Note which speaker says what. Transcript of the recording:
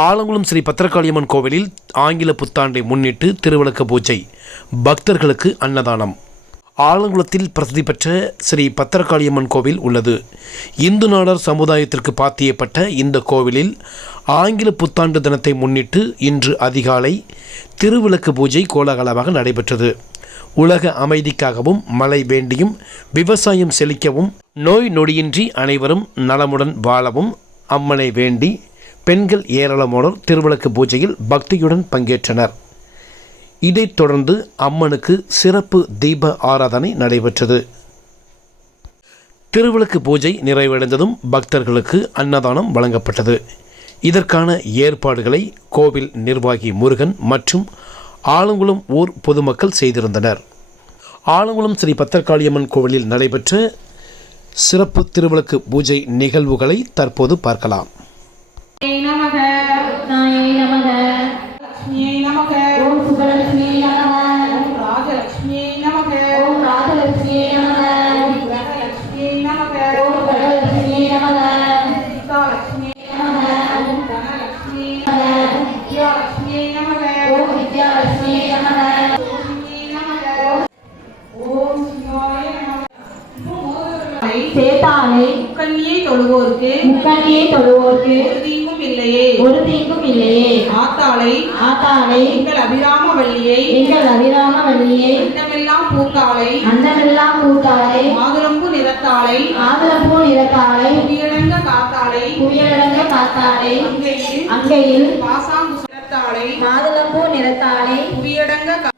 Speaker 1: ஆலங்குளம் ஸ்ரீ பத்திரகாளியம்மன் கோவிலில் ஆங்கில புத்தாண்டை முன்னிட்டு திருவிளக்கு பூஜை. பக்தர்களுக்கு அன்னதானம். ஆலங்குளத்தில் பிரசித்தி பெற்ற ஸ்ரீ பத்திரகாளியம்மன் கோவில் உள்ளது. இந்து நாடர் சமுதாயத்திற்கு பாத்தியப்பட்ட இந்த கோவிலில் ஆங்கில புத்தாண்டு தினத்தை முன்னிட்டு இன்று அதிகாலை திருவிளக்கு பூஜை கோலாகலமாக நடைபெற்றது. உலக அமைதிக்காகவும் மழை வேண்டியும் விவசாயம் செழிக்கவும் நோய் நொடியின்றி அனைவரும் நலமுடன் வாழவும் அம்மனை வேண்டி பெண்கள் ஏராளமானோர் திருவிளக்கு பூஜையில் பக்தியுடன் பங்கேற்றனர். இதைத் தொடர்ந்து அம்மனுக்கு சிறப்பு தீப ஆராதனை நடைபெற்றது. திருவிளக்கு பூஜை நிறைவடைந்ததும் பக்தர்களுக்கு அன்னதானம் வழங்கப்பட்டது. இதற்கான ஏற்பாடுகளை கோவில் நிர்வாகி முருகன் மற்றும் ஆலங்குளம் ஊர் பொதுமக்கள் செய்திருந்தனர். ஆலங்குளம் ஸ்ரீ பத்திரகாளியம்மன் கோவிலில் நடைபெற்ற சிறப்பு திருவிளக்கு பூஜை நிகழ்வுகளை தற்போது பார்க்கலாம்.
Speaker 2: சேத்தானை
Speaker 3: முக்கண்ணியை தொழுவோருக்கு
Speaker 2: முக்கண்ணியை தொழுவோர்க்கு
Speaker 3: ஒரு தீங்கும் இல்லையே.
Speaker 2: ஒரு தீங்கும் இல்லையே.
Speaker 3: ஆத்தாளை
Speaker 2: ஆத்தாளை
Speaker 3: எங்கள் அபிராம வள்ளியை
Speaker 2: எங்கள் அபிராம வள்ளியை
Speaker 3: அண்டமெல்லாம் பூத்தாளை
Speaker 2: அண்டமெல்லாம் பூத்தாளை
Speaker 3: மாதுளம்பு நிறத்தாளை
Speaker 2: ஆதரப்பூ நிறத்தாளை
Speaker 3: புவியடங்க காத்தாளை
Speaker 2: புயலடங்க காத்தாளை
Speaker 3: அங்கையில்
Speaker 2: அங்கையில்
Speaker 3: பாசாங்கு சுரத்தாளை
Speaker 2: மாதுளம்பூ நிறத்தாளை
Speaker 3: புவியடங்க